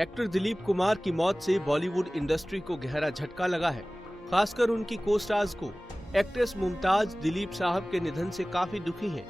Actor Dilip Kumar की मौत से बॉलीवुड इंडस्ट्री को गहरा झटका लगा है। खासकर उनकी को स्टार्स को। एक्ट्रेस मुमताज दिलीप साहब के निधन से काफी दुखी हैं।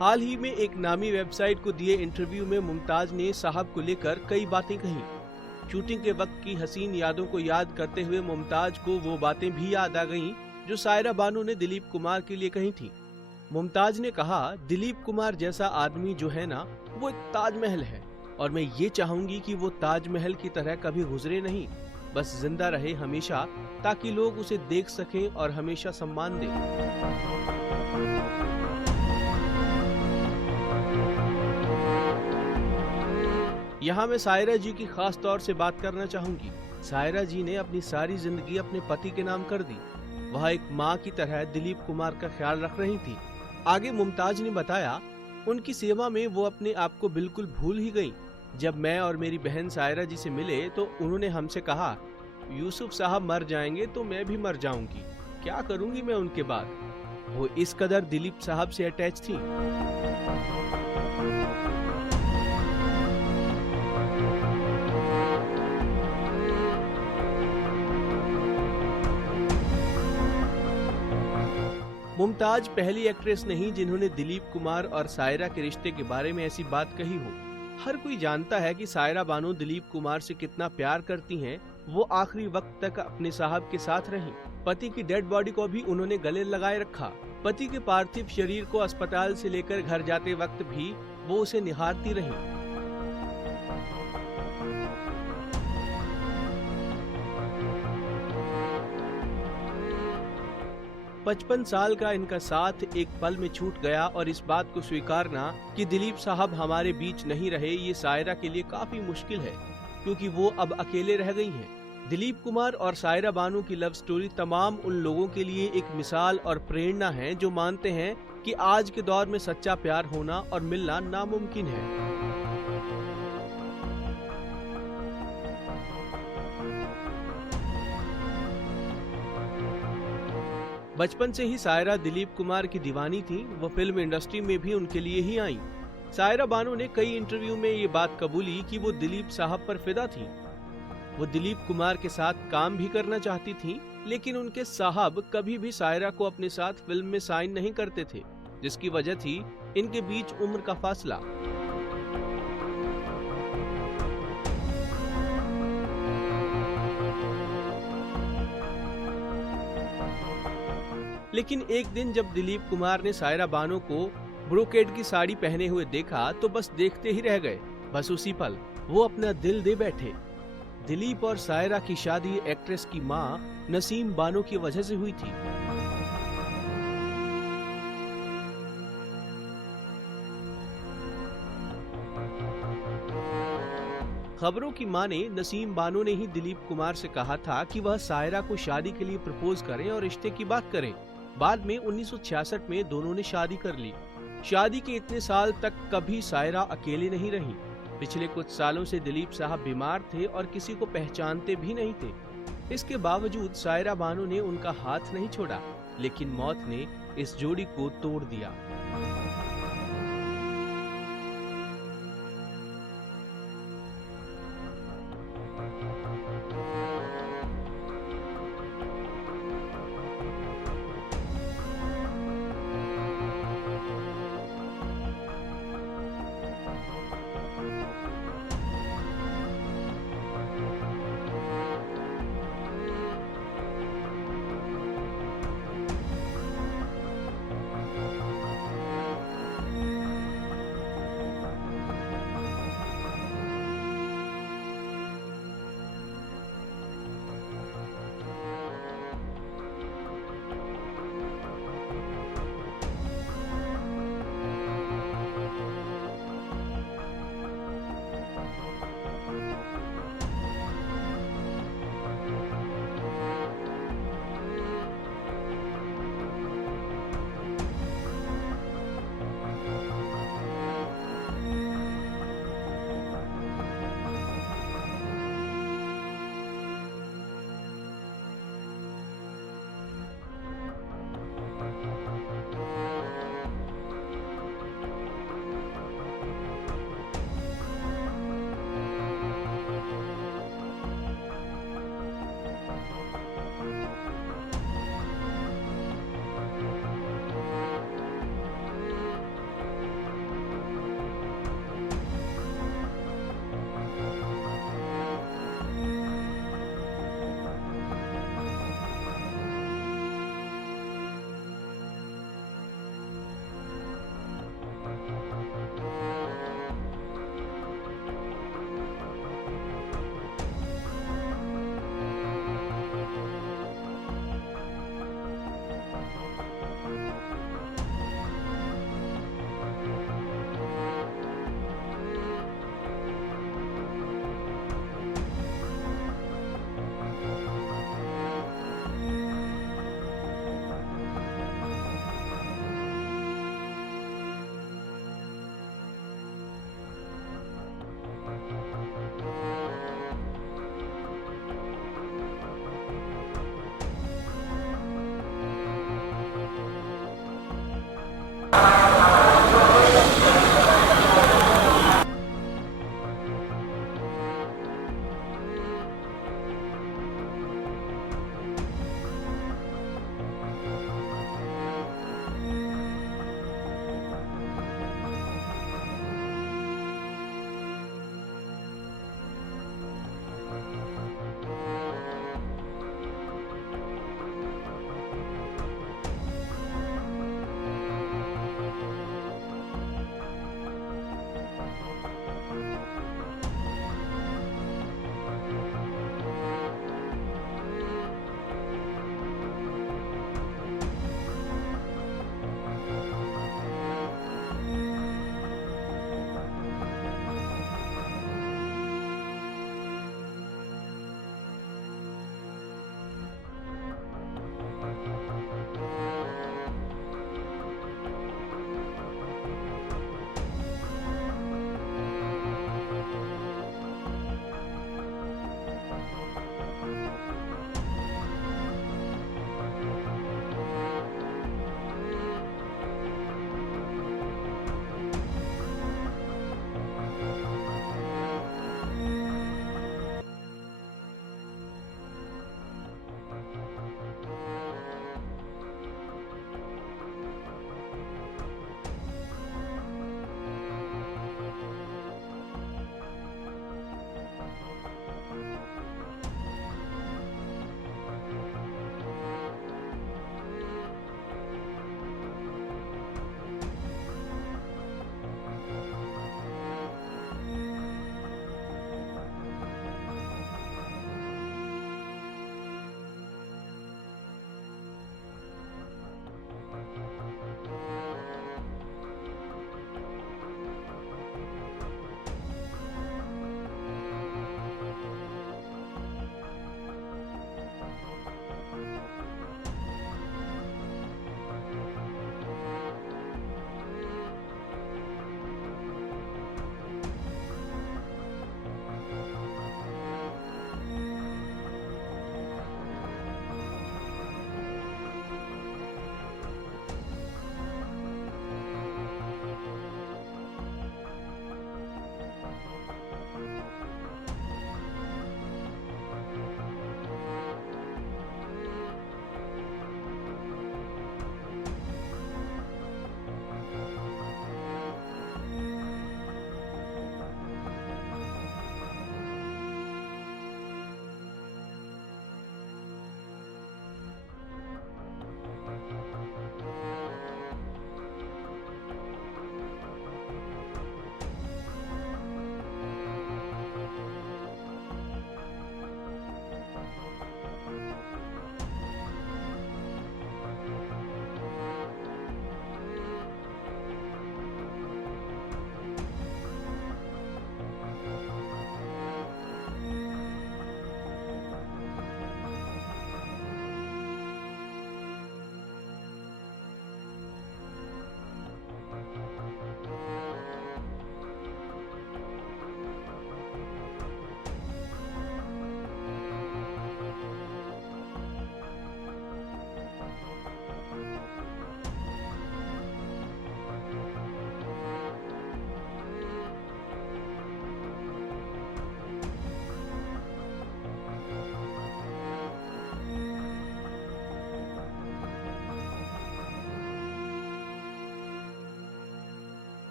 हाल ही में एक नामी वेबसाइट को दिए इंटरव्यू में मुमताज ने साहब को लेकर कई बातें कही। शूटिंग के वक्त की हसीन यादों को याद करते हुए मुमताज को वो बातें भी याद आ गईं जो सायरा बानो ने दिलीप कुमार के लिए कही थी। मुमताज ने कहा, दिलीप कुमार जैसा आदमी जो है ना, वो एक ताजमहल है और मैं ये चाहूंगी कि वो ताजमहल की तरह कभी गुजरे नहीं, बस जिंदा रहे हमेशा, ताकि लोग उसे देख सकें और हमेशा सम्मान दें। यहाँ मैं सायरा जी की खास तौर से बात करना चाहूंगी। सायरा जी ने अपनी सारी जिंदगी अपने पति के नाम कर दी। वह एक माँ की तरह दिलीप कुमार का ख्याल रख रही थी। आगे मुमताज ने बताया, उनकी सेवा में वो अपने आप को बिल्कुल भूल ही गई। जब मैं और मेरी बहन सायरा जी से मिले तो उन्होंने हमसे कहा, यूसुफ साहब मर जाएंगे तो मैं भी मर जाऊंगी, क्या करूंगी मैं उनके बाद। वो इस कदर दिलीप साहब से अटैच थी। मुमताज पहली एक्ट्रेस नहीं जिन्होंने दिलीप कुमार और सायरा के रिश्ते के बारे में ऐसी बात कही हो। हर कोई जानता है कि सायरा बानो दिलीप कुमार से कितना प्यार करती हैं। वो आखिरी वक्त तक अपने साहब के साथ रहीं। पति की डेड बॉडी को भी उन्होंने गले लगाए रखा। पति के पार्थिव शरीर को अस्पताल से लेकर घर जाते वक्त भी वो उसे निहारती रहीं। 55 साल का इनका साथ एक पल में छूट गया और इस बात को स्वीकारना कि दिलीप साहब हमारे बीच नहीं रहे, ये सायरा के लिए काफी मुश्किल है, क्योंकि वो अब अकेले रह गई हैं। दिलीप कुमार और सायरा बानो की लव स्टोरी तमाम उन लोगों के लिए एक मिसाल और प्रेरणा है जो मानते हैं कि आज के दौर में सच्चा प्यार होना और मिलना नामुमकिन है। बचपन से ही सायरा दिलीप कुमार की दीवानी थी। वो फिल्म इंडस्ट्री में भी उनके लिए ही आईं। सायरा बानो ने कई इंटरव्यू में ये बात कबूली कि वो दिलीप साहब पर फिदा थी। वो दिलीप कुमार के साथ काम भी करना चाहती थी, लेकिन उनके साहब कभी भी सायरा को अपने साथ फिल्म में साइन नहीं करते थे, जिसकी वजह थी इनके बीच उम्र का फासला। लेकिन एक दिन जब दिलीप कुमार ने सायरा बानो को ब्रोकेड की साड़ी पहने हुए देखा तो बस देखते ही रह गए। बस उसी पल वो अपना दिल दे बैठे। दिलीप और सायरा की शादी एक्ट्रेस की मां नसीम बानो की वजह से हुई थी। खबरों की माने नसीम बानो ने ही दिलीप कुमार से कहा था कि वह सायरा को शादी के लिए प्रपोज करें और रिश्ते की बात करें। बाद में 1966 में दोनों ने शादी कर ली। शादी के इतने साल तक कभी सायरा अकेले नहीं रही। पिछले कुछ सालों से दिलीप साहब बीमार थे और किसी को पहचानते भी नहीं थे। इसके बावजूद सायरा बानो ने उनका हाथ नहीं छोड़ा, लेकिन मौत ने इस जोड़ी को तोड़ दिया।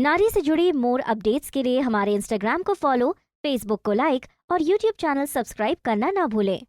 नारी से जुड़ी मोर अपडेट्स के लिए हमारे इंस्टाग्राम को फॉलो, फेसबुक को लाइक और यूट्यूब चैनल सब्सक्राइब करना ना भूलें।